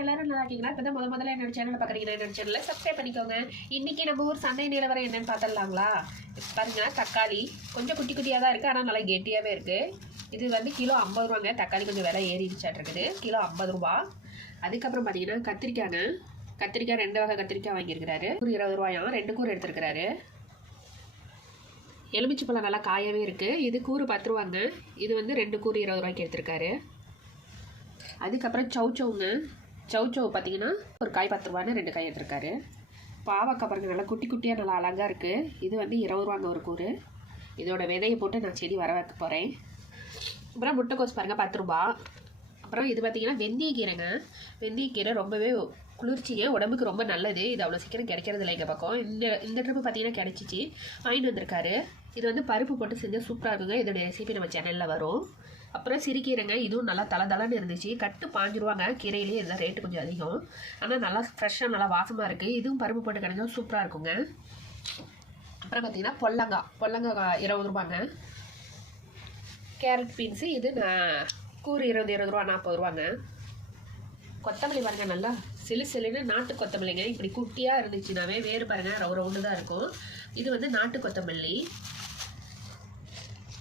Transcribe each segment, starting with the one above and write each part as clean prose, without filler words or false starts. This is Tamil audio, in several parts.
எல்லாரும் நல்லா இருக்கீங்களா? இப்போ தான் முதல்ல என்னோட சேனலை பார்க்குறீங்கன்னா என்னோட சேனலில் சப்ஸ்கிரைப் பண்ணிக்கோங்க. இன்றைக்கி நம்ம ஊர் சந்தை நிலவரம் என்னென்னு பார்த்துடலாங்களா? பாருங்க, தக்காளி கொஞ்சம் குட்டி குட்டியாக தான் இருக்குது, ஆனால் நல்லா கெட்டியாகவே இருக்குது. இது வந்து கிலோ 50 ரூபாங்க. தக்காளி கொஞ்சம் விலை ஏறிடுச்சாட்டிருக்குது, கிலோ 50 ரூபா. அதுக்கப்புறம் பார்த்தீங்கன்னா கத்திரிக்காய் 2 வகை கத்திரிக்காய் வாங்கியிருக்கிறாரு. கூறு 20 ரூபாயாம், 2 கூறு எடுத்துருக்கிறாரு. எலுமிச்சை பழம் நல்லா காயவே இருக்குது. இது கூறு 10 ரூபாங்க. இது வந்து 2 கூறு 20 ரூபாய்க்கு எடுத்திருக்காரு. அதுக்கப்புறம் சௌச்சௌ பார்த்தீங்கன்னா ஒரு காய் 10 ரூபான்னு 2 காய் எடுத்திருக்காரு. பாவக்காய் பாருங்க, நல்லா குட்டி குட்டியாக நல்லா அழகாக இருக்குது. இது வந்து 20 ரூபாங்க ஒரு கூறு. இதோட விதையை போட்டு நான் செடி வர வைக்க போகிறேன். அப்புறம் முட்டைக்கோஸ் பாருங்கள் 10 ரூபா. அப்புறம் இது பார்த்தீங்கன்னா வெந்தயக்கீரைங்க. வெந்தயக்கீரை ரொம்பவே குளிர்ச்சிங்க, உடம்புக்கு ரொம்ப நல்லது. இது அவ்வளோ சீக்கிரம் கிடைக்கிறது இல்லை எங்கள் பக்கம். இந்த ட்ரிப்பு பார்த்தீங்கன்னா கிடச்சிச்சு, வாங்கிட்டு வந்திருக்காரு. இது வந்து பருப்பு போட்டு செஞ்சால் சூப்பராக இருக்குங்க. இதோட ரெசிபி நம்ம சேனலில் வரும். அப்புறம் சிறுகீரைங்க, இதுவும் நல்லா தளன்னு இருந்துச்சு. கட்டு 5 ரூபாங்க. கீரையிலேயே இதுதான் ரேட்டு கொஞ்சம் அதிகம், ஆனால் நல்லா ஃப்ரெஷ்ஷாக நல்லா வாசமாக இருக்குது. இதுவும் பருப்பு போட்டு கிடைச்சா சூப்பராக இருக்குங்க. அப்புறம் பார்த்தீங்கன்னா பொல்லங்காய் 20 ரூபாங்க. கேரட் பீன்ஸு இது கூறு 20 ரூபா 40 ரூபாங்க. கொத்தமல்லி பாருங்கள், நல்லா சிலுன்னு நாட்டு கொத்தமல்லிங்க. இப்படி குட்டியாக இருந்துச்சுனாவே வேறு பாருங்கள் ரவுண்டு தான் இருக்கும். இது வந்து நாட்டு கொத்தமல்லி.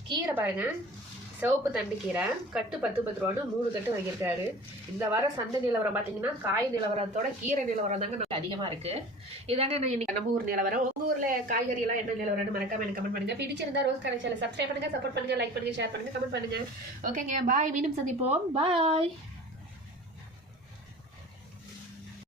கீரை பாருங்கள், சிவப்பு தண்டு கீரை கட்டு 10 ரூபான்னு 3 கட்டு வாங்கியிருக்காரு. இந்த வாரம் சந்தை நிலவரம் பார்த்தீங்கன்னா காய் நிலவரத்தோட கீரை நிலவரம் தாங்க நமக்கு அதிகமாக இருக்குது. இதாங்க நான் இன்னைக்கு நம்ம ஊர் நிலவரம். உங்கள் ஊரில் காய்கறி எல்லாம் என்ன நிலவரம்னு மறக்காம எனக்கு கமெண்ட் பண்ணுங்கள். பிடிச்சிருந்தா ரோஸ் கனெக்ஷனில் சப்ஸ்கிரைப் பண்ணுங்கள், சப்போர்ட் பண்ணுங்கள், லைக் பண்ணுங்கள், ஷேர் பண்ணுங்கள், கமெண்ட் பண்ணுங்கள். ஓகேங்க, பாய். மீண்டும் சந்திப்போம். பாய்.